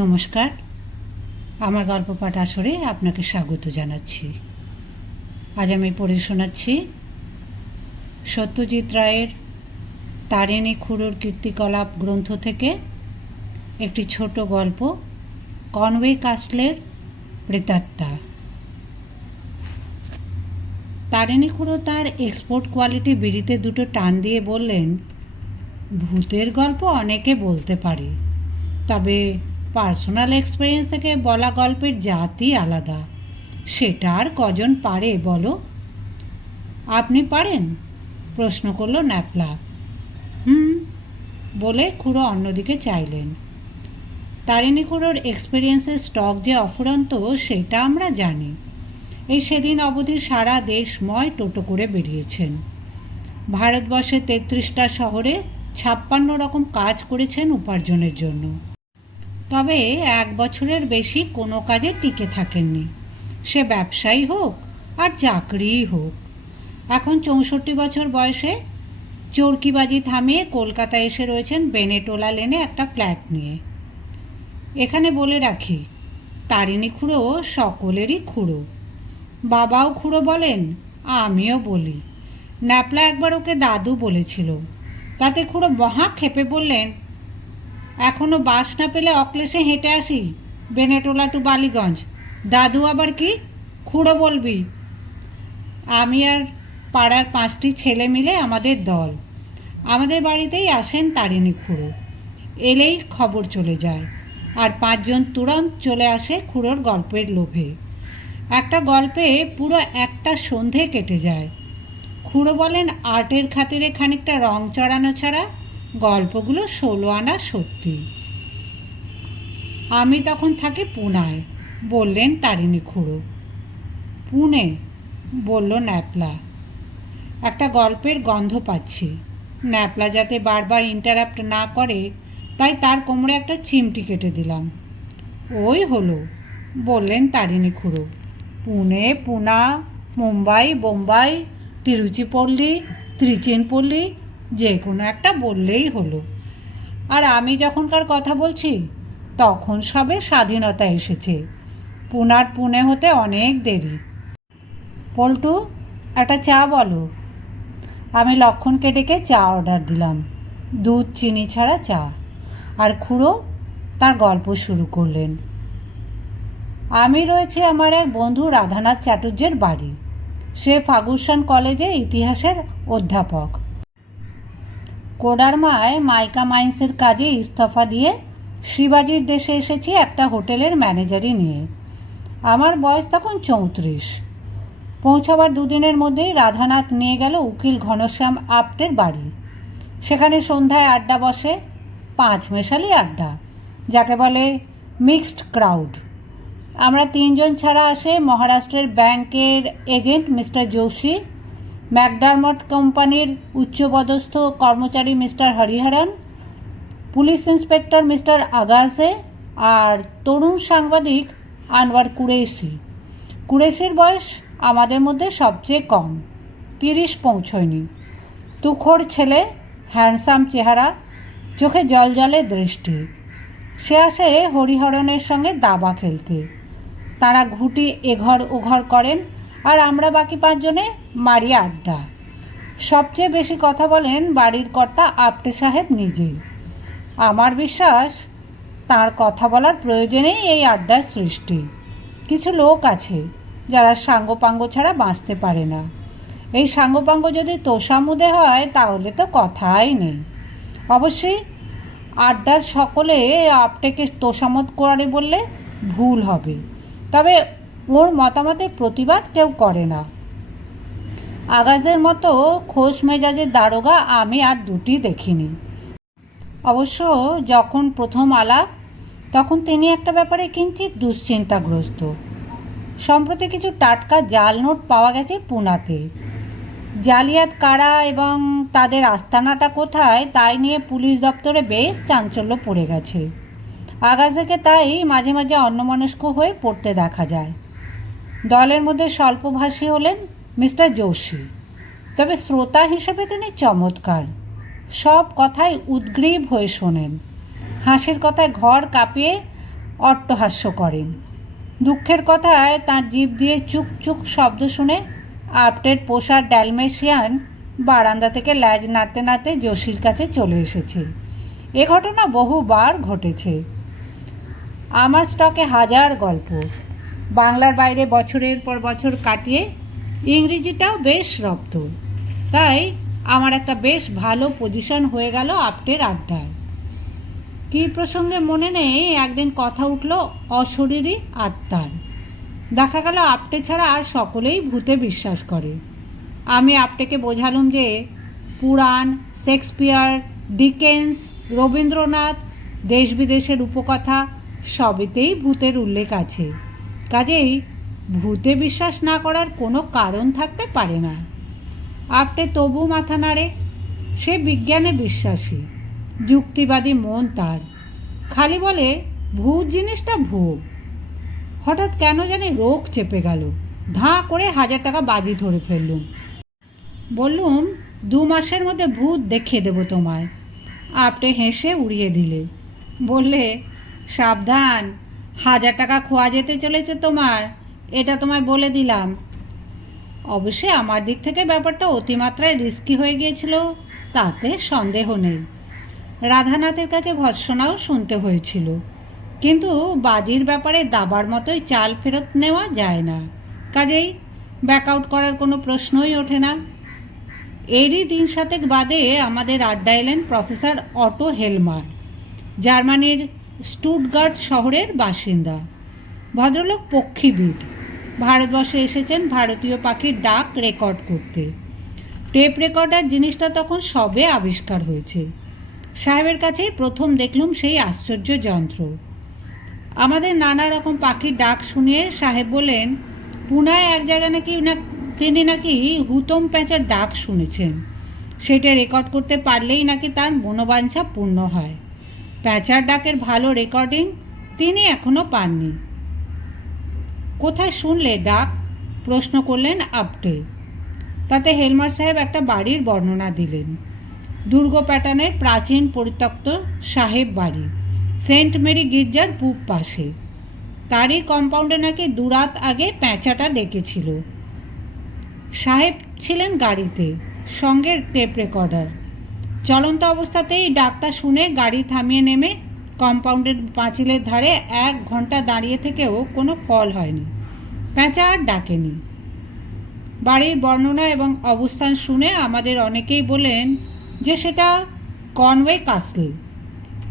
নমস্কার, আমার গল্প পাঠ আসরে আপনাকে স্বাগত জানাচ্ছি। আজ আমি পড়ে শোনাচ্ছি সত্যজিৎ রায়ের তারিণী খুড়োর কীর্তিকলাপ গ্রন্থ থেকে একটি ছোট গল্প, কনওয়ে কাসলের প্রেতাত্মা। তারিণী খুড়ো তার এক্সপোর্ট কোয়ালিটি বিড়িতে দুটো টান দিয়ে বললেন, ভূতের গল্প অনেকে বলতে পারে, তবে পার্সোনাল এক্সপিরিয়েন্স থেকে বলা গল্পের জাতই আলাদা। সেটা আর কজন পারে বলো? আপনি পারেন? প্রশ্ন করল ন্যাপলা। বলে খুড়ো অন্যদিকে চাইলেন। তারিণী খুড়োর এক্সপিরিয়েন্সের স্টক যে অফুরন্ত সেটা আমরা জানি। এই সেদিন অবধি সারা দেশময় টোটো করে বেরিয়েছেন। ভারতবর্ষে 33টা শহরে 56 রকম কাজ করেছেন উপার্জনের জন্য। তবে 1 বছরের বেশি কোনো কাজে টিকে থাকেননি, সে ব্যবসায়ী হোক আর চাকরিই হোক। এখন 64 বছর বয়সে চরকিবাজি থামিয়ে কলকাতায় এসে রয়েছেন বেনেটোলা লেনে একটা ফ্ল্যাট নিয়ে। এখানে বলে রাখি, তারিণী খুড়ো সকলেরই খুড়ো। বাবাও খুড়ো বলেন, আমিও বলি। ন্যাপলা একবার ওকে দাদু বলেছিল, তাতে খুড়ো মহা ক্ষেপে বললেন, এখনও বাস না পেলে অক্লেশে হেঁটে আসি বেনেটোলা টু বালিগঞ্জ। দাদু আবার কি খুড়ো বলবি? আমি আর পাড়ার 5টি ছেলে মিলে আমাদের দল। আমাদের বাড়িতেই আসেন তারিণী খুড়ো। এলেই খবর চলে যায়, আর 5 জন তুরন্ত চলে আসে খুড়োর গল্পের লোভে। একটা গল্পে পুরো একটা সন্ধে কেটে যায়। খুড়ো বলেন, আর্টের খাতিরে খানিকটা রং চড়ানো ছাড়া গল্পগুলো 16 আনা সত্যি। আমি তখন থাকি পুনায়, বললেন তারিণী খুড়ো। পুনে? বলল ন্যাপলা। একটা গল্পের গন্ধ পাচ্ছি। ন্যাপলা যাতে বারবার ইন্টারাপ্ট না করে, তাই তার কোমরে একটা চিমটি কেটে দিলাম। ওই হলো, বললেন তারিণী খুড়ো। পুনে, পুনা, মুম্বাই, বোম্বাই, তিরুচিপল্লী, ত্রিচিনপল্লী, যে কোনো একটা বললেই হলো। আর আমি যখনকার কথা বলছি তখন সবে স্বাধীনতা এসেছে। পুনার পুনে হতে অনেক দেরি। পল্টু, একটা চা বলো। আমি লক্ষণকে ডেকে চা অর্ডার দিলাম, দুধ চিনি ছাড়া চা। আর খুড়ো তার গল্প শুরু করলেন। আমি রয়েছে আমার এক বন্ধু রাধানাথ চাটুর্যের বাড়ি। সে ফার্গুসন কলেজে ইতিহাসের অধ্যাপক। কোডারমায় মাইকা মাইন্সের কাজে ইস্তফা দিয়ে শিবাজির দেশে এসেছি একটা হোটেলের ম্যানেজারি নিয়ে। আমার বয়স তখন 34। পৌঁছাবার 2 দিনের মধ্যেই রাধানাথ নিয়ে গেল উকিল ঘনশ্যাম আপ্টের বাড়ি। সেখানে সন্ধ্যায় আড্ডা বসে, 5 মেশালি আড্ডা, যাকে বলে মিক্সড ক্রাউড। আমরা 3 জন ছাড়া আসে মহারাষ্ট্রের ব্যাংকের এজেন্ট মিস্টার যোশী, ম্যাকডারমট কোম্পানির উচ্চপদস্থ কর্মচারী mister Hariharan, police inspector mister Agashe, আর তরুণ সাংবাদিক আনোয়ার কুরেশি। কুরেশির বয়স আমাদের মধ্যে সবচেয়ে কম, 30 পৌঁছয়নি। তুখোড় ছেলে, হ্যান্ডসাম চেহারা, চোখে জলজলে দৃষ্টি। সে আসে হরিহরনের সঙ্গে দাবা খেলতে। তারা ঘুঁটি এঘর ওঘর করেন, আর আমরা বাকি 5 জনে মারি আড্ডা। সবচেয়ে বেশি কথা বলেন বাড়ির কর্তা আপ্টে সাহেব নিজেই। আমার বিশ্বাস তার কথা বলার প্রয়োজনেই এই আড্ডার সৃষ্টি। কিছু লোক আছে যারা সাঙ্গপাঙ্গ ছাড়া বাঁচতে পারে না। এই সাঙ্গপাঙ্গ যদি তোষামুদে হয় তাহলে তো কথাই নেই। অবশ্যই আড্ডার সকলে আপটেকে তোষামত করে বললে ভুল হবে, তবে ওর মতামতের প্রতিবাদ কেউ করে না। আগাজের মতো খোশ মেজাজের দারোগা আমি আর 2টি দেখিনি। অবশ্য যখন প্রথম আলাপ, তখন তিনি একটা ব্যাপারে কিঞ্চিৎ দুশ্চিন্তাগ্রস্ত। সম্প্রতি কিছু টাটকা জাল নোট পাওয়া গেছে পুনাতে। জালিয়াত কারা এবং তাদের আস্তানাটা কোথায় তাই নিয়ে পুলিশ দপ্তরে বেশ চাঞ্চল্য পড়ে গেছে। আগাজেকে তাই মাঝে মাঝে অন্যমনস্ক হয়ে পড়তে দেখা যায়। দলের মধ্যে স্বল্পভাষী হলেন মিস্টার যোশী, তবে শ্রোতা হিসেবে তিনি চমৎকার। সব কথাই উদ্গ্রীব হয়ে শোনেন। হাসির কথায় ঘর কাঁপিয়ে অট্টহাস্য করেন। দুঃখের কথায় তাঁর জিভ দিয়ে চুক চুক শব্দ শুনে আপটের পোষা ড্যালমেশিয়ান বারান্দা থেকে ল্যাজ নাড়তে নাড়তে জসির কাছে চলে এসেছে। এ ঘটনা বহুবার ঘটেছে। আমার স্টকে হাজার গল্প। বাংলার বাইরে বছরের পর বছর কাটিয়ে ইংরেজিটাও বেশ রপ্ত। তাই আমার একটা বেশ ভালো পজিশন হয়ে গেল আপটের আড্ডায়। কী প্রসঙ্গে মনে নেই, একদিন কথা উঠল অশরীরী আত্মার। দেখা গেল আপটে ছাড়া আর সকলেই ভূতে বিশ্বাস করে। আমি আপটেকে বোঝালুম যে পুরাণ, শেক্সপিয়ার, ডিকেন্স, রবীন্দ্রনাথ, দেশ বিদেশের উপকথা সবেতেই ভূতের উল্লেখ আছে, কাজেই ভূতে বিশ্বাস না করার কোনো কারণ থাকতে পারে না। আপটে তবু মাথা নাড়ে। সে বিজ্ঞানে বিশ্বাসী, যুক্তিবাদী মন তার। খালি বলে ভূত জিনিসটা ভুয়ো। হঠাৎ কেন জানি রোগ চেপে গেল। ধাঁ করে 1000 টাকা বাজি ধরে ফেললুম। বললুম 2 মাসের মধ্যে ভূত দেখিয়ে দেবো তোমায়। আপটে হেসে উড়িয়ে দিলে। বললে সাবধান, 1000 টাকা খোয়া যেতে চলেছে তোমার, এটা তোমায় বলে দিলাম। অবশ্যই আমার দিক থেকে ব্যাপারটা অতিমাত্রায় রিস্কি হয়ে গিয়েছিল, তাতে সন্দেহ নেই। রাধানাথের কাছে ভৎসনাও শুনতে হয়েছিল, কিন্তু বাজির ব্যাপারে দাবার মতোই চাল ফেরত নেওয়া যায় না, কাজেই ব্যাকআউট করার কোনো প্রশ্নই ওঠে না। এরই 3 সাতেক বাদে আমাদের আড্ডা এলেন প্রফেসর অটো হেলমার, জার্মানির স্টুটগার্ট শহরের বাসিন্দা। ভদ্রলোক পক্ষীবিদ। ভারতবর্ষে এসেছেন ভারতীয় পাখির ডাক রেকর্ড করতে। টেপ রেকর্ডার জিনিসটা তখন সবে আবিষ্কার হয়েছে। সাহেবের কাছেই প্রথম দেখলুম সেই আশ্চর্য যন্ত্র। আমাদের নানা রকম পাখির ডাক শুনিয়ে সাহেব বললেন পুনায় এক জায়গায় তিনি নাকি হুতম প্যাঁচার ডাক শুনেছেন। সেটা রেকর্ড করতে পারলেই নাকি তার মনোবাঞ্ছা পূর্ণ হয়। প্যাঁচার ডাকের ভালো রেকর্ডিং তিনি এখনও পাননি। কোথায় শুনলে ডাক? প্রশ্ন করলেন আপটে। তাতে হেলমার সাহেব একটা বাড়ির বর্ণনা দিলেন। দুর্গ প্যাটার্নের প্রাচীন পরিত্যক্ত সাহেব বাড়ি, সেন্ট মেরি গির্জার পূব পাশে। তারই কম্পাউন্ডে নাকি 2 রাত আগে প্যাঁচাটা ডেকেছিল। সাহেব ছিলেন গাড়িতে, সঙ্গে টেপ রেকর্ডার। চলন্ত অবস্থাতেই ডাকটা শুনে গাড়ি থামিয়ে নেমে কম্পাউন্ডের পাঁচিলের ধারে 1 ঘন্টা দাঁড়িয়ে থেকেও কোনো ফল হয়নি। প্যাঁচা আর ডাকেনি। বাড়ির বর্ণনা এবং অবস্থান শুনে আমাদের অনেকেই বলেন যে সেটা কনওয়ে কাসল।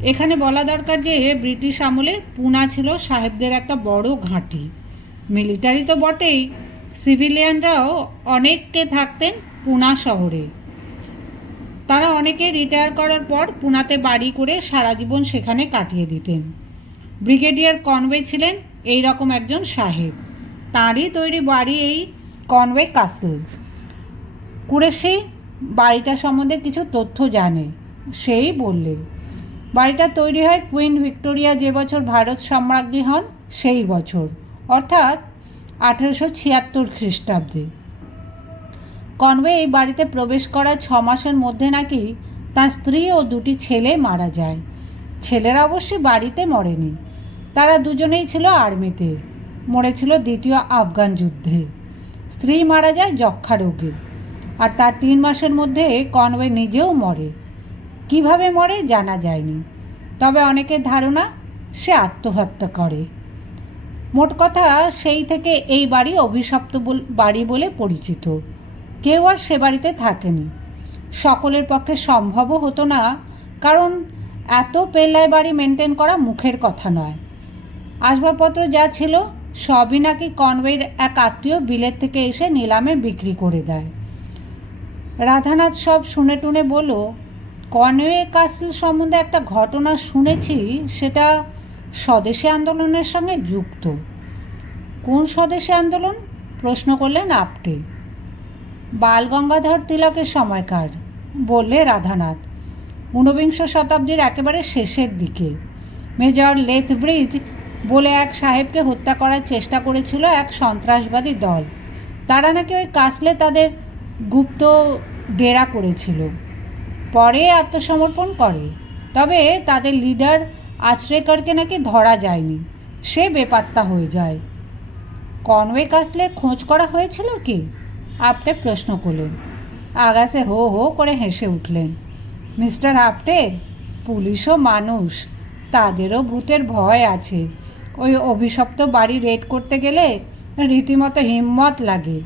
এখানে বলা দরকার যে ব্রিটিশ আমলে পুনা ছিল সাহেবদের একটা বড় ঘাঁটি। মিলিটারি তো বটেই, সিভিলিয়ানরাও অনেককে থাকতেন পুনা শহরে। তারা অনেকে রিটায়ার করার পর পুনাতে বাড়ি করে সারা জীবন সেখানে কাটিয়ে দিতেন। ব্রিগেডিয়ার কনওয়ে ছিলেন এই রকম একজন সাহেব। তাঁরই তৈরি বাড়ি এই কনওয়ে কাসল। কুরেশি বাড়িটা সম্বন্ধে কিছু তথ্য জানে। সেই বললে বাড়িটা তৈরি হয় কুইন ভিক্টোরিয়া যে বছর ভারত সম্রাজ্ঞী হন সেই বছর, অর্থাৎ 1876 খ্রিস্টাব্দে। কনওয়ে এই বাড়িতে প্রবেশ করার 6 মাসের মধ্যে নাকি তার স্ত্রী ও 2টি ছেলে মারা যায়। ছেলেরা অবশ্যই বাড়িতে মরেনি, তারা দুজনেই ছিল আর্মিতে, মরেছিল 2য় আফগান যুদ্ধে। স্ত্রী মারা যায় যক্ষা রোগে, আর তার 3 মাসের মধ্যে কনওয়ে নিজেও মরে। কিভাবে মরে জানা যায়নি, তবে অনেকের ধারণা সে আত্মহত্যা করে। মোট কথা সেই থেকে এই বাড়ি অভিশপ্ত বাড়ি বলে পরিচিত। কেউ আর সে বাড়িতে থাকেনি। সকলের পক্ষে সম্ভবও হতো না, কারণ এত পেল্লায় বাড়ি মেনটেন করা মুখের কথা নয়। আসবাবপত্র যা ছিল সবই নাকি কনওয়ের এক আত্মীয় বিলেত থেকে এসে নিলামে বিক্রি করে দেয়। রাধানাথ সব শুনে টুনে বলল, কনওয়ে কাসল সম্বন্ধে একটা ঘটনা শুনেছি, সেটা স্বদেশী আন্দোলনের সঙ্গে যুক্ত। কোন স্বদেশী আন্দোলন? প্রশ্ন করলেন আপটে। বালগঙ্গাধর তিলকের সময়কার, বললে রাধানাথ। 19বিংশ শতাব্দীর একেবারে শেষের দিকে মেজর লেথব্রিজ বলে এক সাহেবকে হত্যা করার চেষ্টা করেছিল এক সন্ত্রাসবাদী দল। তারা নাকি ওই কাসলে তাদের গুপ্ত ডেরা করেছিল, পরে আত্মসমর্পণ করে। তবে তাদের লিডার আচরেকরকে নাকি ধরা যায়নি, সে বেপাত্তা হয়ে যায়। কনওয়ে কাসলে খোঁজ করা হয়েছিল কি? আপটে প্রশ্ন করলেন। আগাছে হো হো করে হেসে উঠলেন। মিস্টার আপটে, পুলিশও মানুষ, তাদেরও ভূতের ভয় আছে। ওই অভিশপ্ত বাড়ি রেড করতে গেলে রীতিমতো হিম্মত লাগে।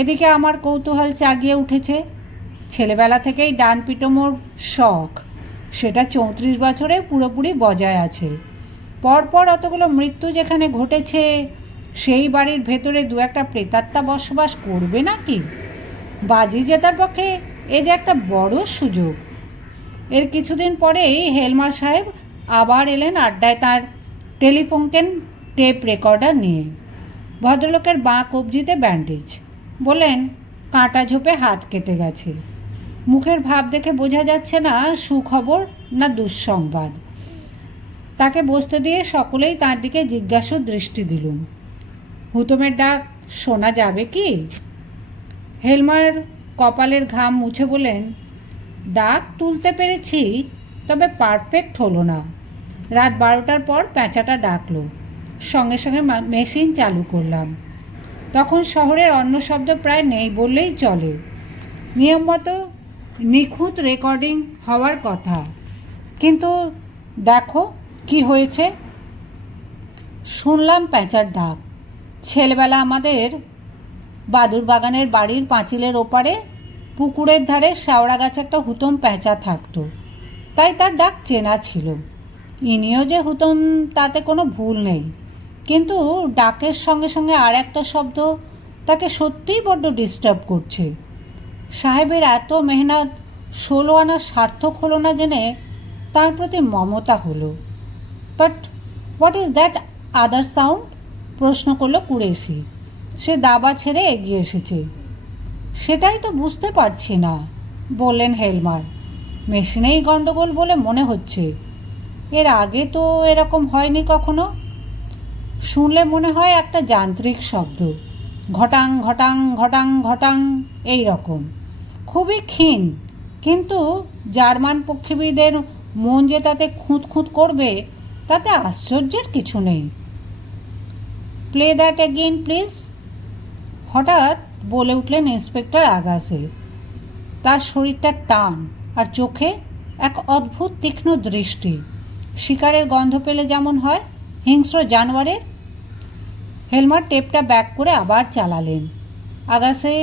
এদিকে আমার কৌতূহল জাগিয়ে উঠেছে। ছেলেবেলা থেকেই ডান পিটোমোর শখ, সেটা 34 বছরে পুরোপুরি বজায় আছে। পরপর অতগুলো মৃত্যু যেখানে ঘটেছে, সেই বাড়ির ভেতরে দু একটা প্রেতাত্মা বসবাস করবে নাকি? বাজি জেতার পক্ষে এ যে একটা বড় সুযোগ। এর কিছুদিন পরেই হেলমার সাহেব আবার এলেন আড্ডায় তার টেলিফোনকেন টেপ রেকর্ডার নিয়ে। ভদ্রলোকের বাঁ কবজিতে ব্যান্ডেজ। বললেন, কাঁটা ঝোপে হাত কেটে গেছে। মুখের ভাব দেখে বোঝা যাচ্ছে না সুখবর না দুঃসংবাদ। তাকে বসতে দিয়ে সকলেই তার দিকে জিজ্ঞাসু দৃষ্টি দিলুম। হুতমের ডাক শোনা যাবে কি? হেলমার কপালের ঘাম মুছে বলেন, ডাক তুলতে পেরেছি, তবে পারফেক্ট হলো না। রাত 12টার পর প্যাঁচাটা ডাকলো। সঙ্গে সঙ্গে মেশিন চালু করলাম। তখন শহরের অন্য শব্দ প্রায় নেই বললেই চলে। নিয়ম মতো নিখুঁত রেকর্ডিং হওয়ার কথা, কিন্তু দেখো কি হয়েছে। শুনলাম প্যাঁচার ডাক। ছেলেবেলা আমাদের বাদুর বাগানের বাড়ির পাঁচিলের ওপারে পুকুরের ধারে শেওড়া গাছে একটা হুতম প্যাঁচা থাকতো, তাই তার ডাক চেনা ছিল। ইনিও যে হুতম তাতে কোনো ভুল নেই, কিন্তু ডাকের সঙ্গে সঙ্গে আর একটা শব্দ তাকে সত্যিই বড্ড ডিস্টার্ব করছে। সাহেবের এত মেহনত 16 আনা সার্থক হলো না জেনে তার প্রতি মমতা হলো। But what is that other sound? প্রশ্ন করলো কুরেশি। সে দাবা ছেড়ে এগিয়ে এসেছে। সেটাই তো বুঝতে পারছি না, বললেন হেলমার। মেশিনেই গণ্ডগোল বলে মনে হচ্ছে। এর আগে তো এরকম হয়নি কখনো। শুনলে মনে হয় একটা যান্ত্রিক শব্দ, ঘটাং ঘটাং ঘটাং ঘটাং এই রকম। খুবই ক্ষীণ, কিন্তু জার্মান পক্ষীবিদের মন যে তাতে খুঁত খুঁত করবে তাতে আশ্চর্যের কিছু নেই। প্লে দ্যাট এগেইন প্লিজ, হঠাৎ বলে উঠলেন ইন্সপেক্টর আগাসে। তার শরীরটা টান আর চোখে এক অদ্ভুত তীক্ষ্ণ দৃষ্টি, শিকারের গন্ধ পেলে যেমন হয় হিংস্র জানোয়ারের। হেলমার টেপটা ব্যাক করে আবার চালালেন। আগাসে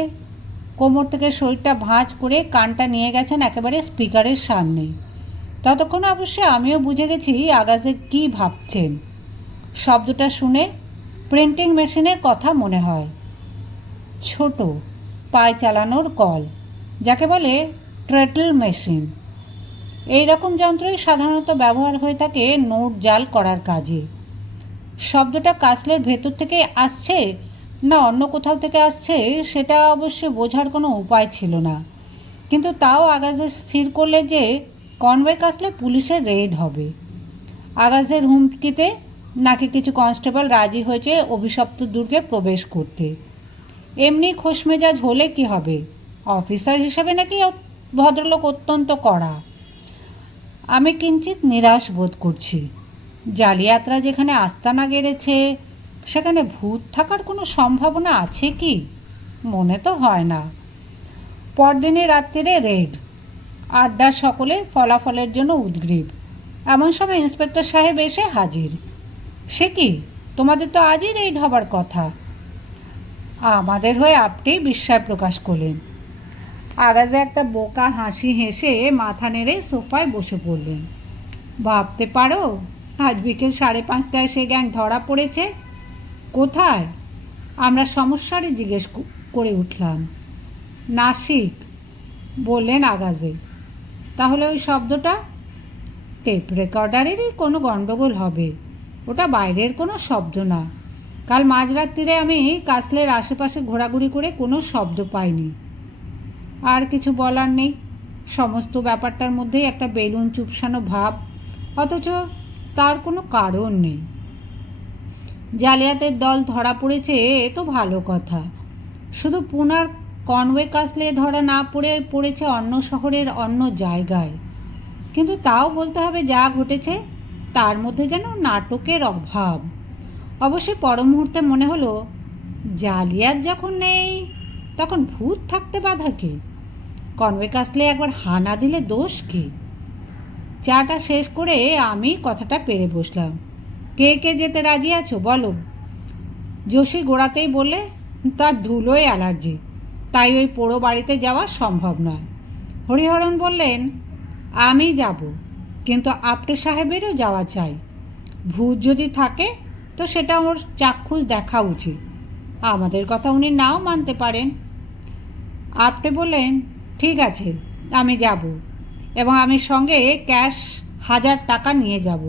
কোমর থেকে শরীরটা ভাঁজ করে কানটা নিয়ে গেছেন একেবারে স্পিকারের সামনে। ততক্ষণ অবশ্য আমিও বুঝে গেছি আগাসে কী ভাবছেন। শব্দটা শুনে প্রিন্টিং মেশিনের কথা মনে হয়। ছোট পায়ে চালানোর কল, যাকে বলে ট্রেটল মেশিন। এই রকম যন্ত্রই সাধারণত ব্যবহার হয়ে থাকে নোট জাল করার কাজে। শব্দটা কাসলের ভেতর থেকে আসছে না অন্য কোথাও থেকে আসছে সেটা অবশ্য বোঝার কোনো উপায় ছিল না, কিন্তু তাও আগাজে স্থির করলে যে কনওয়ে কাসলে পুলিশের রেড হবে। আগাজের হুমকিতে নাকি কিছু কনস্টেবল রাজি হয়েছে অভিশপ্ত দুর্গে প্রবেশ করতে। এমনি খোশমেজাজ হলে কি হবে, অফিসার হিসেবে নাকি ভদ্রলোক অত্যন্ত কড়া। আমি কিঞ্চিত নিরাশ বোধ করছি। জালিয়াতরা যেখানে আস্তানা গেড়েছে সেখানে ভূত থাকার কোনো সম্ভাবনা আছে কি? মনে তো হয় না। পরদিনে রাত্রিরে রেড। আড্ডার সকলে ফলাফলের জন্য উদ্গ্রীব। এমন সময় ইন্সপেক্টর সাহেব এসে হাজির। সে কি, তোমাদের তো আজই রেড হবার কথা। আমাদের হয়ে আপনিই বিস্ময় প্রকাশ করলেন। আগাজে একটা বোকা হাসি হেসে মাথা নেড়ে সোফায় বসে পড়লেন। ভাবতে পারো, আজ বিকেল 5:30টায় সে গ্যাং ধরা পড়েছে। কোথায়? আমরা সমস্যারই জিজ্ঞেস করে উঠলাম। নাসিক, বললেন আগাজে। তাহলে ওই শব্দটা টেপ রেকর্ডারেরই কোনো গণ্ডগোল হবে, ওটা বাইরের কোনো শব্দ না। কাল মাঝরাত্রিরে আমি কাসলের আশেপাশে ঘোরাঘুরি করে কোনো শব্দ পাইনি। আর কিছু বলার নেই। সমস্ত ব্যাপারটার মধ্যেই একটা বেলুন চুপসানো ভাব, অথচ তার কোনো কারণ নেই। জালিয়াতের দল ধরা পড়েছে এ তো ভালো কথা, শুধু পুনার কনওয়ে কাসলে ধরা না পড়েছে অন্য শহরের অন্য জায়গায়। কিন্তু তাও বলতে হবে যা ঘটেছে তার মধ্যে যেন নাটকের অভাব। অবশ্যই পর মুহূর্তে মনে হলো, জালিয়াত যখন নেই তখন ভূত থাকতে বাধা কি? কনভে কাসলে একবার হানা দিলে দোষ কি? চাটা শেষ করে আমি কথাটা পেরে বসলাম। কে কে যেতে রাজি আছো বলো? যোশী গোড়াতেই বললে তার ধুলোয় অ্যালার্জি, তাই ওই পোড়ো বাড়িতে যাওয়া সম্ভব নয়। হরিহরণ বললেন, আমি যাব, কিন্তু আপটে সাহেবেরও যাওয়া চাই। ভূত যদি থাকে তো সেটা ওর চাক্ষুষ দেখা উচিত। আমাদের কথা উনি নাও মানতে পারেন। আপটে বললেন, ঠিক আছে, আমি যাব, এবং আমি সঙ্গে ক্যাশ 1000 টাকা নিয়ে যাব।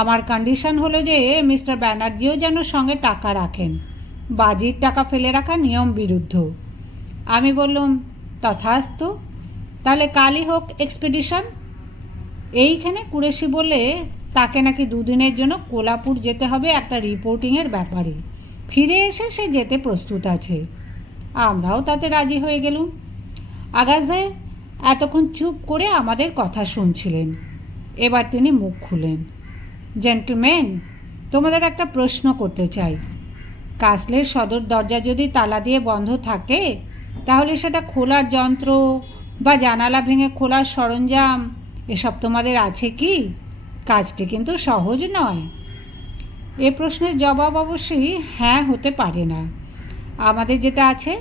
আমার কন্ডিশন হলো যে মিস্টার ব্যানার্জিও যেন সঙ্গে টাকা রাখেন। বাজির টাকা ফেলে রাখা নিয়ম বিরুদ্ধ। আমি বললাম, তথাস্তু, তাহলে কালই হোক এক্সপেডিশন। এইখানে কুরেশি বললে তাকে নাকি 2 দিনের জন্য কোলাপুর যেতে হবে একটা রিপোর্টিংয়ের ব্যাপারে। ফিরে এসে সে যেতে প্রস্তুত আছে। আমরাও তাতে রাজি হয়ে গেলুম। আগাজে এতক্ষণ চুপ করে আমাদের কথা শুনছিলেন। এবার তিনি মুখ খুলেন। জেন্টলম্যান, তোমাদের একটা প্রশ্ন করতে চাই। কাসলের সদর দরজা যদি তালা দিয়ে বন্ধ থাকে, তাহলে সেটা খোলার যন্ত্র বা জানালা ভেঙে খোলার সরঞ্জাম এসব তোমাদের আছে কি? কাজটি কিন্তু সহজ নয়। এ প্রশ্নের জবাব অবশ্যই হ্যাঁ হতে পারে না। আমাদের যেটা আছে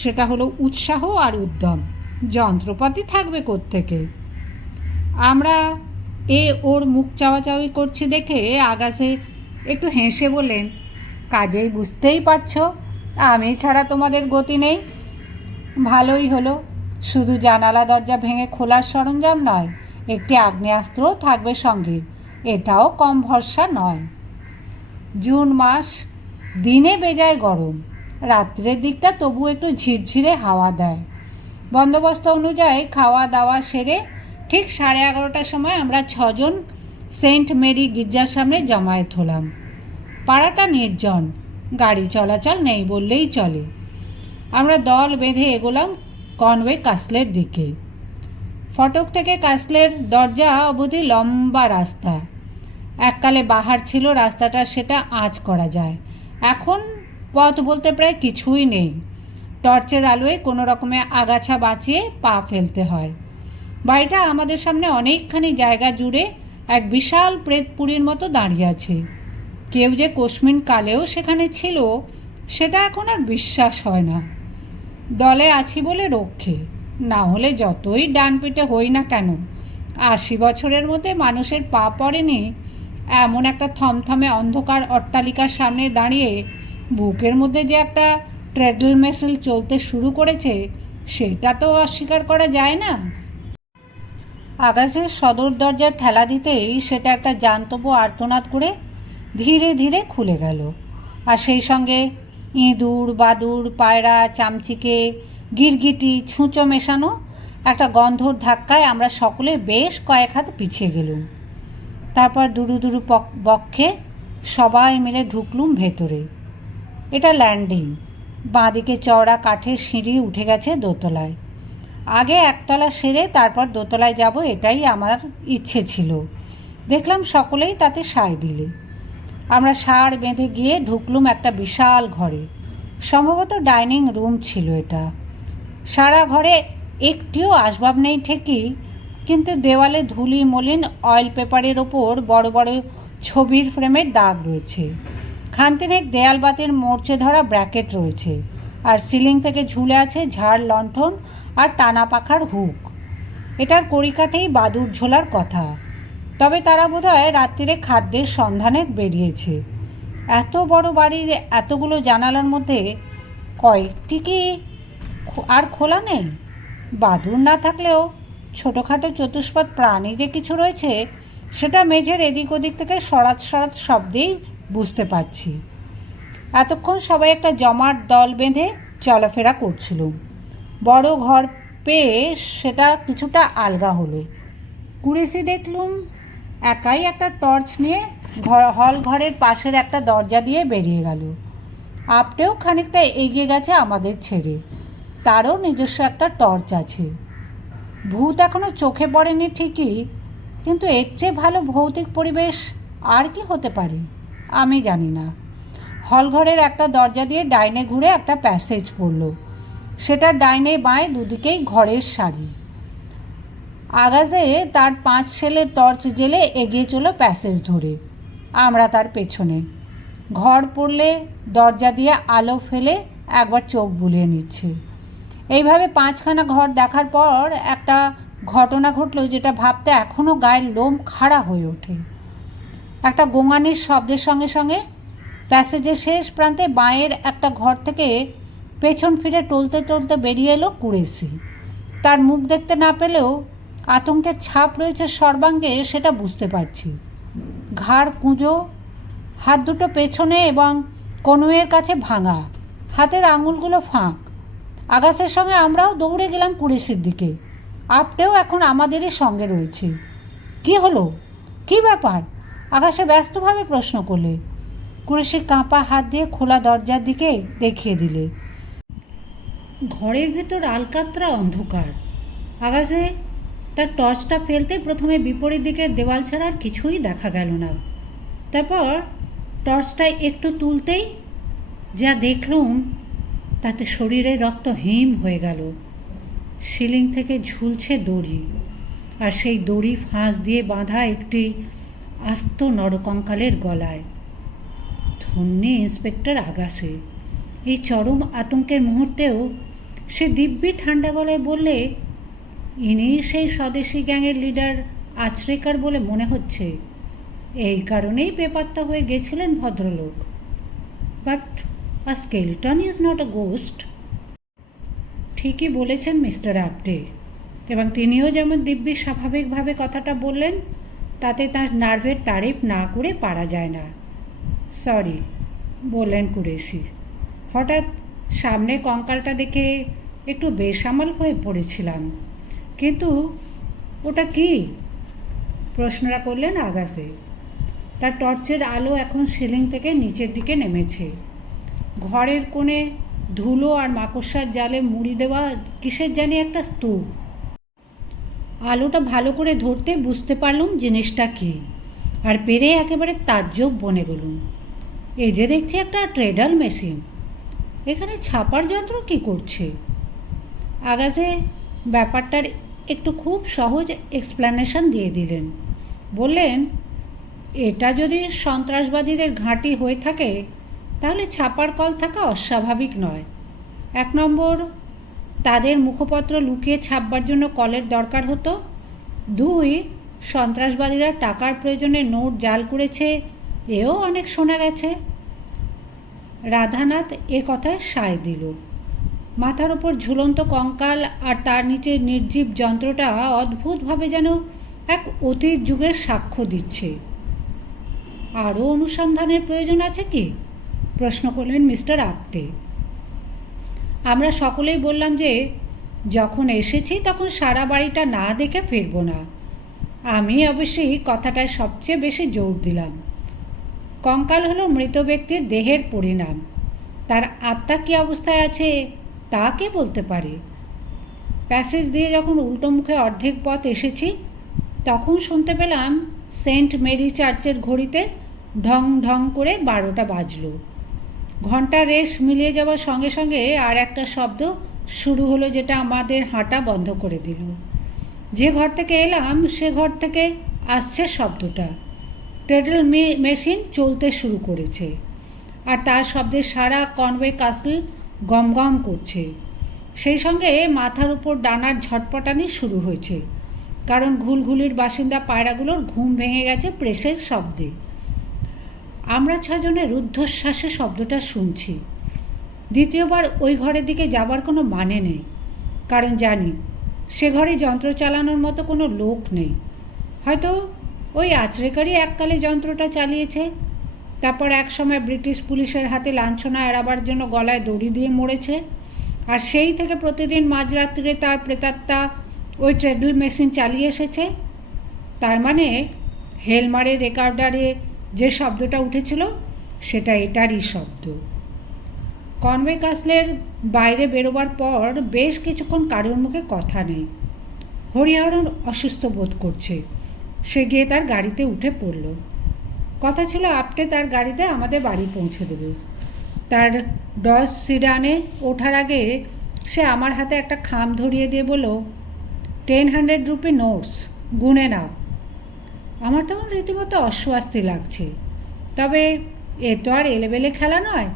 সেটা হলো উৎসাহ আর উদ্যম। যন্ত্রপাতি থাকবে কোত্থেকে? আমরা ওর মুখ চাওয়াচাওয়ি করছি দেখে আগাছে একটু হেসে বললেন, কাজেই বুঝতেই পারছো আমি ছাড়া তোমাদের গতি নেই। ভালোই হলো, শুধু জানালা দরজা ভেঙে খোলার সরঞ্জাম নয়, একটি আগ্নেয়াস্ত্রও থাকবে সঙ্গে। এটাও কম ভরসা নয়। জুন মাস, দিনে বেজায় গরম, রাত্রের দিকটা তবু একটু ঝিরঝিরে হাওয়া দেয়। বন্দোবস্ত অনুযায়ী খাওয়া দাওয়া সেরে ঠিক 11:30টার সময় আমরা 6 জন সেন্ট মেরি গির্জার সামনে জমায়েত হলাম। পাড়াটা নির্জন, গাড়ি চলাচল নেই বললেই চলে। আমরা দল বেঁধে এগোলাম কনওয়ে কাসলের দিকে। ফটক থেকে কাসলের দরজা অবধি লম্বা রাস্তা। এককালে বাহার ছিল রাস্তাটা, সেটা আঁচ করা যায়। এখন পথ বলতে প্রায় কিছুই নেই। টর্চের আলোয় কোনো রকমে আগাছা বাঁচিয়ে পা ফেলতে হয়। বাড়িটা আমাদের সামনে অনেকখানি জায়গা জুড়ে এক বিশাল প্রেতপুরীর মতো দাঁড়িয়ে আছে। কেউ যে কোশমিন কালেও সেখানে ছিল সেটা এখন আর বিশ্বাস হয় না। দলে আছি বলে রক্ষে, না হলে যতই ডান পিটে হই না কেন, 80 বছরের মধ্যে মানুষের পা পড়েনি এমন একটা থমথমে অন্ধকার অট্টালিকার সামনে দাঁড়িয়ে বুকের মধ্যে যে একটা ট্রেডল মেসেল চলতে শুরু করেছে সেটা তো অস্বীকার করা যায় না। আগাছের সদর দরজার ঠেলা দিতেই সেটা একটা জান্তব্য আর্তনাদ করে ধীরে ধীরে খুলে গেল। আর সেই সঙ্গে ইঁদুর, বাদুড়, পায়রা, চামচিকে, গিরগিটি, ছুঁচো মেশানো একটা গন্ধর ধাক্কায় আমরা সকলে বেশ কয়েক হাত পিছিয়ে গেলুম। তারপর দুরু দুরু বক্ষে সবাই মিলে ঢুকলুম ভেতরে। এটা ল্যান্ডিং। বাঁদিকে চওড়া কাঠের সিঁড়ি উঠে গেছে দোতলায়। আগে একতলা সেরে তারপর দোতলায় যাব, এটাই আমার ইচ্ছে ছিল। দেখলাম সকলেই তাতে সায় দিলে। আমরা সার বেঁধে গিয়ে ঢুকলুম একটা বিশাল ঘরে। সম্ভবত ডাইনিং রুম ছিল এটা। সারা ঘরে একটিও আসবাব নেই ঠিকই, কিন্তু দেওয়ালে ধুলি মলিন অয়েল পেপারের ওপর বড় বড় ছবির ফ্রেমের দাগ রয়েছে। খানতিনেক দেয়াল বাতির মরচে ধরা ব্র্যাকেট রয়েছে, আর সিলিং থেকে ঝুলে আছে ঝাড় লণ্ঠন আর টানা পাখার হুক। এটার কড়িকাঠেই বাদুড় ঝোলার কথা, তবে তারা বোধহয় রাত্রিরে খাদ্যের সন্ধানে বেরিয়েছে। এত বড় বাড়ির এতগুলো জানালার মধ্যে কয়েকটি কি আর খোলা নেই? বাদুড় না থাকলেও ছোটোখাটো চতুষ্পদ প্রাণী যে কিছু রয়েছে সেটা মেঝের এদিক ওদিক থেকে সরাত সরাত শব্দেই বুঝতে পারছি। এতক্ষণ সবাই একটা জমাট দল বেঁধে চলাফেরা করছিল। বড় ঘর পেয়ে সেটা কিছুটা আলগা হলো। কুরেশি দেখলুম একাই একটা টর্চ নিয়ে হল ঘরের পাশের একটা দরজা দিয়ে বেরিয়ে গেল। আপটেও খানিকটা এগিয়ে গেছে আমাদের ছেড়ে, তারও নিজস্ব একটা টর্চ আছে। ভূত এখনও চোখে পড়েনি ঠিকই, কিন্তু এর চেয়ে ভালো ভৌতিক পরিবেশ আর কি হতে পারে আমি জানি না। হলঘরের একটা দরজা দিয়ে ডাইনে ঘুরে একটা প্যাসেজ পড়ল। সেটার ডাইনে বাঁয়ে দুদিকেই ঘরের সারি। আগাজে তার 5 সেলের টর্চ জেলে এগিয়ে চলল প্যাসেজ ধরে। আমরা তার পেছনে। ঘর পড়লে দরজা দিয়ে আলো ফেলে একবার চোখ বুলিয়ে নিচ্ছে। এইভাবে 5খানা ঘর দেখার পর একটা ঘটনা ঘটল যেটা ভাবতে এখনও গায়ের লোম খাড়া হয়ে ওঠে। একটা গোঙানির শব্দের সঙ্গে সঙ্গে প্যাসেজের শেষ প্রান্তে বাঁয়ের একটা ঘর থেকে পেছন ফিরে টলতে টলতে বেরিয়ে এলো কুরেশি। তার মুখ দেখতে না পেলেও আতঙ্কের ছাপ রয়েছে সর্বাঙ্গে, সেটা বুঝতে পারছি। ঘাড় কুঁজো, হাত দুটো পেছনে এবং কনুয়ের কাছে ভাঙা, হাতের আঙুলগুলো ফাঁক। আগাছের সঙ্গে আমরাও দৌড়ে গেলাম কুরেশির দিকে। আপটেও এখন আমাদেরই সঙ্গে রয়েছে। কি হলো, কি ব্যাপার? আগাছে ব্যস্তভাবে প্রশ্ন করলে। কুরেশি কাঁপা হাত দিয়ে খোলা দরজার দিকে দেখিয়ে দিলে। ঘরের ভেতর আলকাতরা অন্ধকার। আগাছে তার টর্চটা ফেলতে প্রথমে বিপরীত দিকের দেওয়াল ছাড়া আর কিছুই দেখা গেল না। তারপর টর্চটা একটু তুলতেই যা দেখলুম তাতে শরীরে রক্ত হিম হয়ে গেল। সিলিং থেকে ঝুলছে দড়ি, আর সেই দড়ি ফাঁস দিয়ে বাঁধা একটি আস্ত নরকঙ্কালের গলায়। ধন্যে ইন্সপেক্টর আগাছে। এই চরম আতঙ্কের মুহূর্তেও সে দিব্যি ঠান্ডা গলায় বললে, ইনি সেই স্বদেশি গ্যাংয়ের লিডার আচরেকার বলে মনে হচ্ছে। এই কারণেই বেপাত্তা হয়ে গেছিলেন ভদ্রলোক। But a skeleton is not a ghost. ঠিকই বলেছেন মিস্টার আপটে। এবং তিনিও যেমন দিব্যি স্বাভাবিকভাবে কথাটা বললেন, তাতে তার নার্ভের তারিফ না করে পারা যায় না। সরি, বললেন কুরেশি। হঠাৎ সামনে কঙ্কালটা দেখে একটু বেসামাল হয়ে পড়েছিলাম। কিন্তু ওটা কি? প্রশ্নটা করলেন আগাছে। তার টর্চের আলো এখন সিলিং থেকে নিচের দিকে নেমেছে। ঘরের কোণে ধুলো আর মাকড়সার জালে মুড়ি দেওয়া কিসের জানি একটা স্তূপ। আলোটা ভালো করে ধরতে বুঝতে পারলুম জিনিসটা কি, আর পেরে একেবারে তাজ্জব বনে গেলুম। এই যে দেখছি একটা ট্রেডাল মেশিন, এখানে ছাপার যন্ত্র কি করছে? আগাছে ব্যাপারটার একটু খুব সহজ এক্সপ্লেনেশন দিয়ে দিলেন। বললেন, এটা যদি সন্ত্রাসবাদীদের ঘাঁটি হয়ে থাকে তাহলে ছাপার কল থাকা অস্বাভাবিক নয়। 1 নম্বর, তাদের মুখপত্র লুকিয়ে ছাপবার জন্য কলের দরকার হতো। 2, সন্ত্রাসবাদীরা টাকার প্রয়োজনে নোট জাল করেছে, এও অনেক শোনা গেছে। রাধানাথ এ কথায় সায় দিল। মাথার ওপর ঝুলন্ত কঙ্কাল আর তার নিচে নির্জীব যন্ত্রটা অদ্ভুতভাবে যেন এক অতীত যুগের সাক্ষ্য দিচ্ছে। আরও অনুসন্ধানের প্রয়োজন আছে কি? প্রশ্ন করলেন মিস্টার আপটে। আমরা সকলেই বললাম যে যখন এসেছি তখন সারা বাড়িটা না দেখে ফিরব না। আমি অবশ্যই কথাটায় সবচেয়ে বেশি জোর দিলাম। কঙ্কাল হলো মৃত ব্যক্তির দেহের পরিণাম। তার আত্মা কী অবস্থায় আছে তা কে বলতে পারে? প্যাসেজ দিয়ে যখন উল্টো মুখে অর্ধেক পথ এসেছি তখন শুনতে পেলাম সেন্ট মেরি চার্চের ঘড়িতে ঢং ঢং করে 12টা বাজল। ঘণ্টা রেশ মিলিয়ে যাওয়ার সঙ্গে সঙ্গে আর একটা শব্দ শুরু হলো, যেটা আমাদের হাঁটা বন্ধ করে দিল। যে ঘর থেকে এলাম সে ঘর থেকে আসছে শব্দটা। ট্রেডল মেশিন চলতে শুরু করেছে, আর তার শব্দে সারা কনওয়ে কাসল গমগম করছে। সেই সঙ্গে মাথার উপর ডানার ঝটপটানি শুরু হয়েছে, কারণ ঘুলঘুলির বাসিন্দা পায়রাগুলোর ঘুম ভেঙে গেছে প্রেসের শব্দে। আমরা 6 জনের রুদ্ধশ্বাসে শব্দটা শুনছি। দ্বিতীয়বার ওই ঘরের দিকে যাবার কোনো মানে নেই, কারণ জানি সে ঘরে যন্ত্র চালানোর মতো কোনো লোক নেই। হয়তো ওই আচরেকারই এককালে যন্ত্রটা চালিয়েছে, তারপর একসময় ব্রিটিশ পুলিশের হাতে লাঞ্ছনা এড়াবার জন্য গলায় দড়ি দিয়ে মরেছে, আর সেই থেকে প্রতিদিন মাঝরাত্রিরে তার প্রেতাত্মা ওই ট্রেডল মেশিন চালিয়ে এসেছে। তার মানে হেলমারের রেকর্ডারে যে শব্দটা উঠেছিল সেটা এটারই শব্দ। কনওয়ে কাসলের বাইরে বেরোবার পর বেশ কিছুক্ষণ কারোর মুখে কথা নেই। হরিহরণ অসুস্থ বোধ করছে, সে গিয়ে তার গাড়িতে উঠে পড়ল। কথা ছিল আপটে তার গাড়িতে আমাদের বাড়ি পৌঁছে দেবে। তার ডস সিডানে ওঠার আগে সে আমার হাতে একটা খাম ধরিয়ে দিয়ে বলল, 1000 রুপি নোটস, গুনে নাও। আমার তখন রীতিমতো অস্বস্তি লাগছে, তবে এ তো আর এলেবেলে খেলা নয়।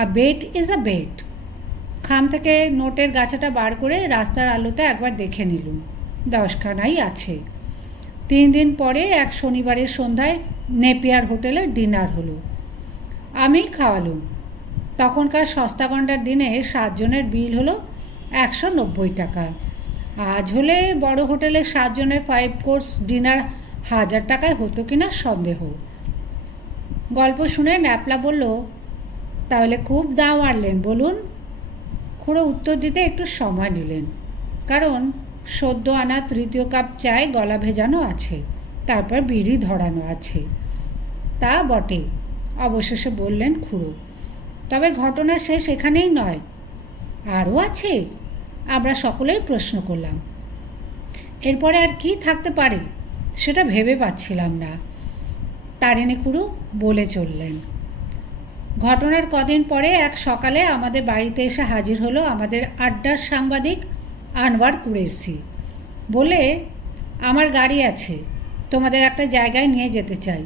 আ বেট ইজ আ বেট। খাম থেকে নোটের গাছাটা বার করে রাস্তার আলোতে একবার দেখে নিলুম, 10খানাই আছে। 3 দিন পরে এক শনিবারের সন্ধ্যায় নেপিয়ার হোটেলে ডিনার হলো। আমি খাওয়ালুম। তখনকার সস্তা গন্ডার দিনে 7 জনের বিল হলো 190 টাকা। আজ হলে বড় হোটেলে 7 জনের 5 কোর্স ডিনার 1000 টাকায় হতো কিনা সন্দেহ। গল্প শুনে ন্যাপলা বলল, তাহলে খুব দাম আনলেন বলুন। খুড়ো উত্তর দিতে একটু সময় নিলেন, কারণ সদ্য আনা 3য় কাপ চায় গলা ভেজানো আছে, তারপর বিড়ি ধরানো আছে। তা বটে, অবশেষে বললেন খুড়ো। তবে ঘটনা শেষ এখানেই নয়, আরও আছে। আমরা সকলেই প্রশ্ন করলাম। এরপরে আর কি থাকতে পারে সেটা ভেবে পাচ্ছিলাম না। তারিণী খুড়ো বলে চললেন। ঘটনার কদিন পরে এক সকালে আমাদের বাড়িতে এসে হাজির হলো আমাদের আড্ডার সাংবাদিক আনোয়ার কুরেশি। বলে, আমার গাড়ি আছে, তোমাদের একটা জায়গায় নিয়ে যেতে চাই,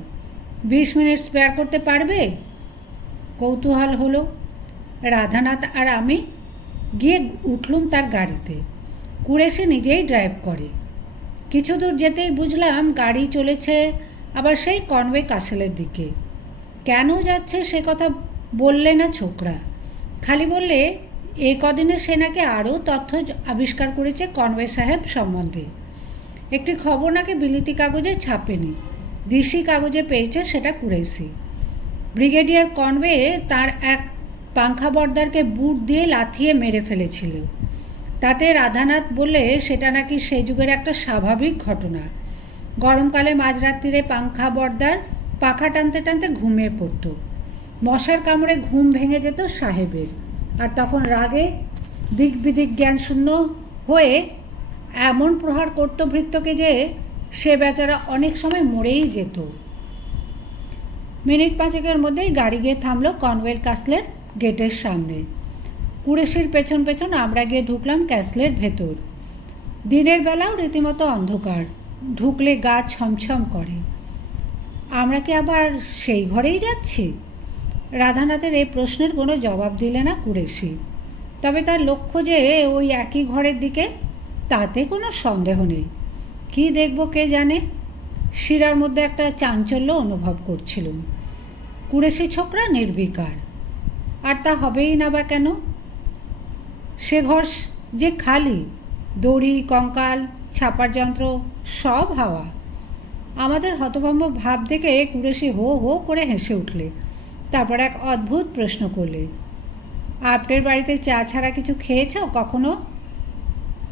20 মিনিট স্পেয়ার করতে পারবে? কৌতূহল হলো। রাধানাথ আর আমি গিয়ে উঠলুম তার গাড়িতে। কুরেশি নিজেই ড্রাইভ করে। কিছু দূর যেতেই বুঝলাম গাড়ি চলেছে আবার সেই কনওয়ে কাসেলের দিকে। কেন যাচ্ছে সে কথা বললে না ছোকরা, খালি বললে এই কদিনে সে নাকি আরও তথ্য আবিষ্কার করেছে কনওয়ে সাহেব সম্বন্ধে। একটি খবর নাকি বিলিতি কাগজে ছাপেনি, দিশি কাগজে পেয়েছে সেটা কুরেশি। ব্রিগেডিয়ার কনওয়ে তার এক পাংখা বর্দারকে বুট দিয়ে লাথিয়ে মেরে ফেলেছিল। তাতে রাধানাথ বললে সেটা নাকি সে যুগের একটা স্বাভাবিক ঘটনা। গরমকালে মাঝরাত্রিরে পাংখা বর্দার পাখা টানতে টানতে ঘুমিয়ে পড়ত। মশার কামড়ে ঘুম ভেঙে যেত সাহেবের, আর তখন রাগে দিক বিদিক জ্ঞানশূন্য হয়ে এমন প্রহার করত ভৃত্যকে যে সে বেচারা অনেক সময় মরেই যেত। মিনিট 5 মধ্যেই গাড়ি গিয়ে থামলো কনওয়েল ক্যাসলের গেটের সামনে। কুরেশির পেছন পেছন আমরা গিয়ে ঢুকলাম ক্যাসলের ভেতর। দিনের বেলাও রীতিমতো অন্ধকার, ঢুকলে গা ছমছম করে। আমরা কি আবার সেই ঘরেই যাচ্ছি? রাধানাথের এই প্রশ্নের কোনো জবাব দিলে না কুরেশি, তবে তার লক্ষ্য যে ওই একই ঘরের দিকে তাতে কোনো সন্দেহ নেই। কি দেখব কে জানে, শিরার মধ্যে একটা চাঞ্চল্য অনুভব করছিলুম। কুরেশি ছোকরা নির্বিকার, আর তা হবেই না বা কেন? সে ঘর যে খালি, দড়ি কঙ্কাল ছাপার যন্ত্র সব হাওয়া। আমাদের হতভম্ব ভাব দেখে কুরেশি হো হো করে হেসে উঠলে, তারপর এক অদ্ভুত প্রশ্ন করলে, আপনার বাড়িতে চা ছাড়া কিছু খেয়েছ কখনো?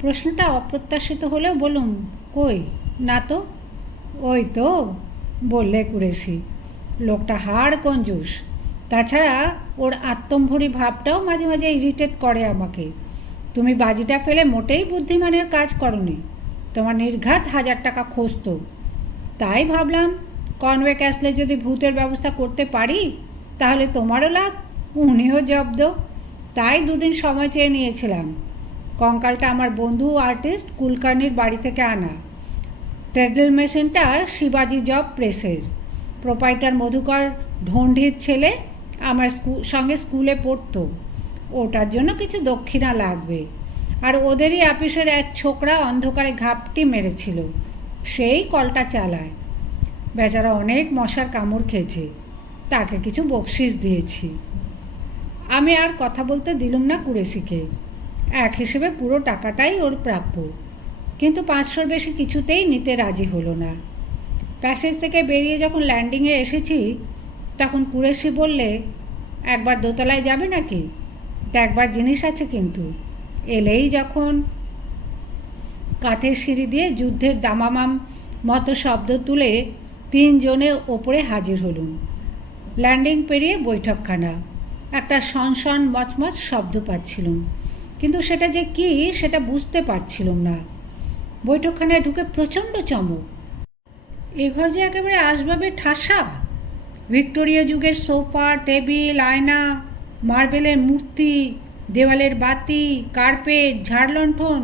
প্রশ্নটা অপ্রত্যাশিত হলেও বলুন, কই না তো। ওই তো, বললে কুরেশি। লোকটা হাড় কঞ্জুস, তাছাড়া ওর আত্মম্ভরি ভাবটাও মাঝে মাঝে ইরিটেট করে আমাকে। তুমি বাজিটা ফেলে মোটেই বুদ্ধিমানের কাজ করনি, তোমার নির্ঘাত 1000 টাকা খসত। তাই ভাবলাম কনওয়ে ক্যাসলে যদি ভূতের ব্যবস্থা করতে পারি তাহলে তোমারও লাভ, উনিও জব্দ। তাই 2 দিন সময় চেয়ে নিয়েছিলাম। কঙ্কালটা আমার বন্ধু আর্টিস্ট কুলকার্নির বাড়ি থেকে আনা। ট্রেডল মেশিনটা শিবাজি জব প্রেসের। প্রোপাইটার মধুকর ঢন্ঢির ছেলে আমার সঙ্গে স্কুলে পড়তো, ওটার জন্য কিছু দক্ষিণা লাগবে। আর ওদেরই অফিসের এক ছোকরা অন্ধকারে ঘাপটি মেরেছিল, সেই কলটা চালায়। বেচারা অনেক মশার কামড় খেয়েছে, তাকে কিছু বকশিস দিয়েছি। আমি আর কথা বলতে দিলুম না কুরেশিকে। এক হিসেবে পুরো টাকাটাই ওর প্রাপ্য, কিন্তু 500-র বেশি কিছুতেই নিতে রাজি হলো না। প্যাসেজ থেকে বেরিয়ে যখন ল্যান্ডিংয়ে এসেছি তখন কুরেশি বললে, একবার দোতলায় যাবে নাকি? দেখবার জিনিস আছে কিন্তু। এলেই যখন কাঠের সিঁড়ি দিয়ে যুদ্ধের দামামাম মতো শব্দ তুলে 3 জনে ওপরে হাজির হলুম। ল্যান্ডিং পেরিয়ে বৈঠকখানা, একটা সনসন মচমচ শব্দ পাচ্ছিলুম, কিন্তু সেটা যে কি সেটা বুঝতে পারছিলুম না। বৈঠকখানায় ঢুকে প্রচণ্ড চমক। এ ঘর যে একেবারে আসবাবে ঠাসা। ভিক্টোরিয়া যুগের সোফা, টেবিল, আয়না, মার্বেলের মূর্তি, দেওয়ালের বাতি, কার্পেট, ঝাড়লণ্ঠন,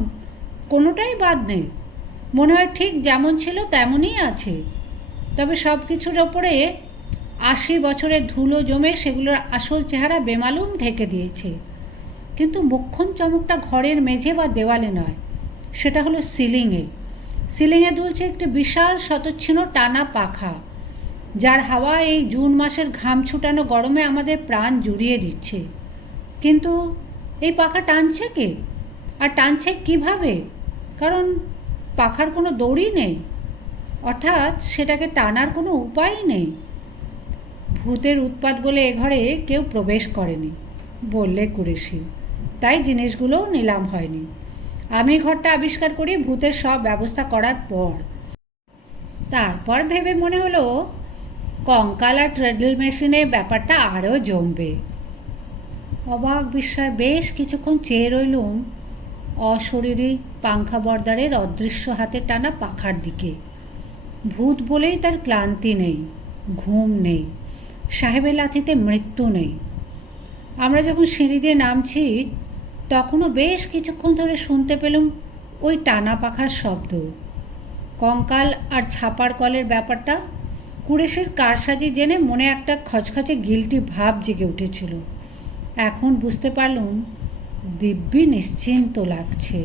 কোনোটাই বাদ নেই। মনে হয় ঠিক যেমন ছিল তেমনই আছে। তবে সব কিছুর ওপরে 80 বছরের ধুলো জমে সেগুলোর আসল চেহারা বেমালুম ঢেকে দিয়েছে। কিন্তু মোক্ষম চমকটা ঘরের মেঝে বা দেওয়ালে নয়, সেটা হলো সিলিংয়ে। সিলিংয়ে দুলছে একটি বিশাল শতচ্ছিন্ন টানা পাখা, যার হাওয়া এই জুন মাসের ঘাম ছুটানো গরমে আমাদের প্রাণ জুড়িয়ে দিচ্ছে। কিন্তু এই পাখা টানছে কে, আর টানছে কিভাবে? কারণ পাখার কোনো দড়ি নেই, অর্থাৎ সেটাকে টানার কোনো উপায়ই নেই। ভূতের উৎপাত বলে এ ঘরে কেউ প্রবেশ করেনি বললে কুরেশি, তাই জিনিসগুলোও নিলাম হয়নি। আমি ঘরটা আবিষ্কার করি ভূতের সব ব্যবস্থা করার পর। তারপর ভেবে মনে হলো কঙ্কাল আর ট্রেডমিল মেশিনে ব্যাপারটা আরও জমবে। অবাক বিস্ময়ে বেশ কিছুক্ষণ চেয়ে রইলুম অশরীরী পাংখা বর্দারের অদৃশ্য হাতে টানা পাখার দিকে। ভূত বলেই তার ক্লান্তি নেই, ঘুম নেই, সাহেবের লাথিতে মৃত্যু নেই। আমরা যখন সিঁড়ি দিয়ে নামছি তখনও বেশ কিছুক্ষণ ধরে শুনতে পেলুম ওই টানা পাখার শব্দ। কঙ্কাল আর ছাপার কলের ব্যাপারটা কুরেশের কারসাজি জেনে মনে একটা খচখচে গিল্টি ভাব জেগে উঠেছিল। এখন বুঝতে পারলুম দিব্যি নিশ্চিন্ত লাগছে।